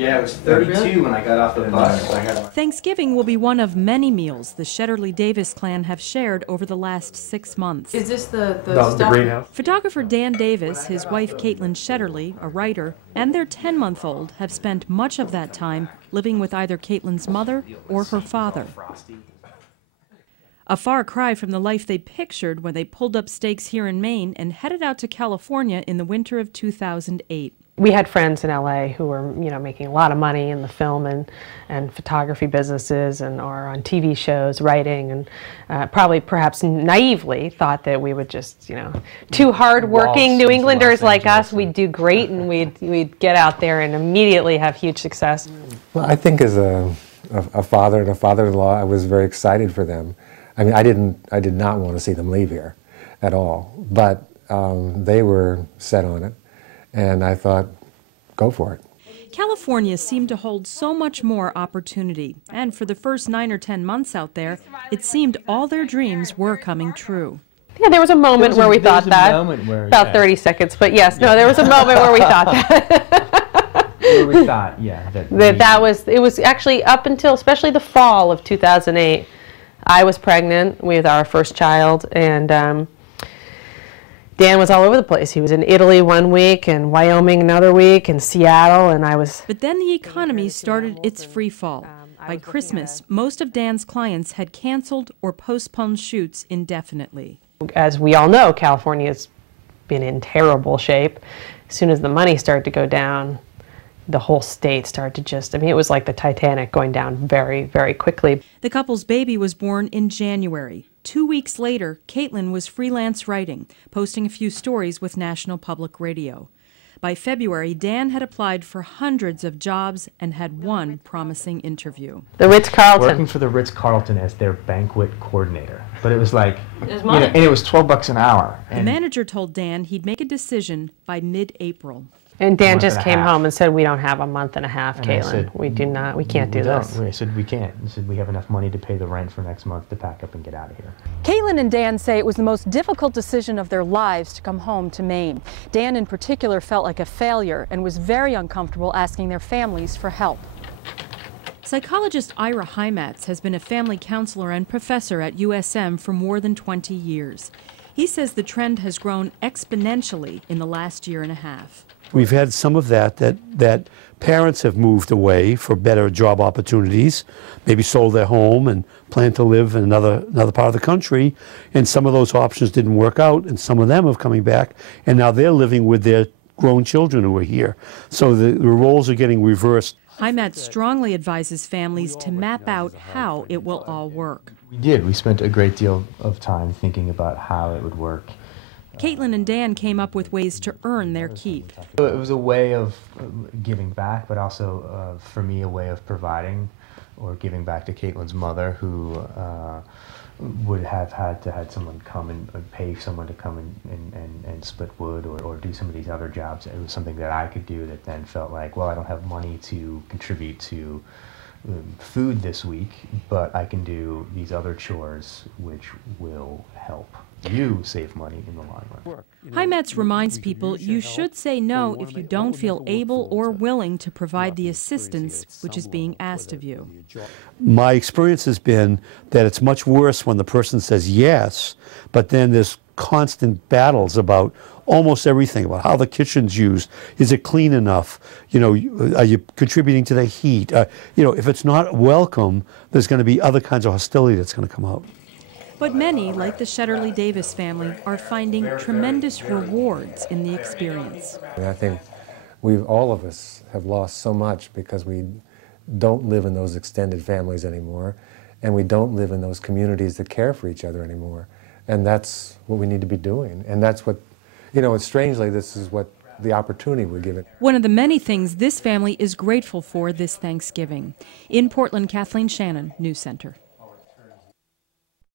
Yeah, it was 32 when I got off the bus. Thanksgiving will be one of many meals the Shetterly Davis clan have shared over the last 6 months. Is this the stuff? greenhouse? Photographer Dan Davis, his wife Caitlin Shetterly, a writer, and their 10-month-old have spent much of that time living with either Caitlin's mother or her father. A far cry from the life they pictured when they pulled up stakes here in Maine and headed out to California in the winter of 2008. We had friends in LA who were, making a lot of money in the film and photography businesses and or on TV shows, writing, and perhaps naively thought that we would just, two hard-working New Englanders like us, we'd do great and we'd get out there and immediately have huge success. Well, I think as a father and a father-in-law, I was very excited for them. I mean, I did not want to see them leave here at all, but they were set on it. And I thought, go for it. California seemed to hold so much more opportunity, and for the first 9 or 10 months out there, it seemed all their dreams were coming true. Yeah, there was a moment where we thought that, about 30 seconds, but yes, no, there was a moment where we thought that. Where we thought, yeah. It was actually up until, especially the fall of 2008, I was pregnant with our first child, and Dan was all over the place. He was in Italy one week and Wyoming another week and Seattle, and I was... But then the economy started its free fall. By Christmas, most of Dan's clients had canceled or postponed shoots indefinitely. As we all know, California's been in terrible shape. As soon as the money started to go down, the whole state started to it was like the Titanic going down very, very quickly. The couple's baby was born in January. 2 weeks later, Caitlin was freelance writing, posting a few stories with National Public Radio. By February, Dan had applied for hundreds of jobs and had one promising interview. The Ritz-Carlton. Working for the Ritz-Carlton as their banquet coordinator. But it was like, and it was $12 an hour. The manager told Dan he'd make a decision by mid-April. And Dan just came home and said, we don't have a month and a half, Caitlin. We can't do this. I said, we can't. I said, we have enough money to pay the rent for next month to pack up and get out of here. Caitlin and Dan say it was the most difficult decision of their lives to come home to Maine. Dan in particular felt like a failure and was very uncomfortable asking their families for help. Psychologist Ira Heimatz has been a family counselor and professor at USM for more than 20 years. He says the trend has grown exponentially in the last year and a half. We've had some of that parents have moved away for better job opportunities, maybe sold their home and plan to live in another part of the country, and some of those options didn't work out, and some of them are coming back, and now they're living with their grown children who are here. So the roles are getting reversed. Heimatz strongly advises families to map out how it will all work. We did. We spent a great deal of time thinking about how it would work. Caitlin and Dan came up with ways to earn their keep. It was a way of giving back, but also, for me, a way of providing or giving back to Caitlin's mother, who would have had someone come and pay someone to come and split wood or do some of these other jobs. It was something that I could do that then felt like, well, I don't have money to contribute to food this week, but I can do these other chores which will help you save money in the long run. Heimatz reminds people you should say no if you don't feel able or willing to provide the assistance which is being asked of you. My experience has been that it's much worse when the person says yes, but then there's constant battles about almost everything, about how the kitchen's used. Is it clean enough? Are you contributing to the heat? If it's not welcome, there's going to be other kinds of hostility that's going to come out. But many, like the Shetterly Davis family, are finding tremendous rewards in the experience. I think all of us have lost so much because we don't live in those extended families anymore, and we don't live in those communities that care for each other anymore. And that's what we need to be doing. And that's what, strangely, this is what the opportunity we're given. One of the many things this family is grateful for this Thanksgiving. In Portland, Kathleen Shannon, News Center.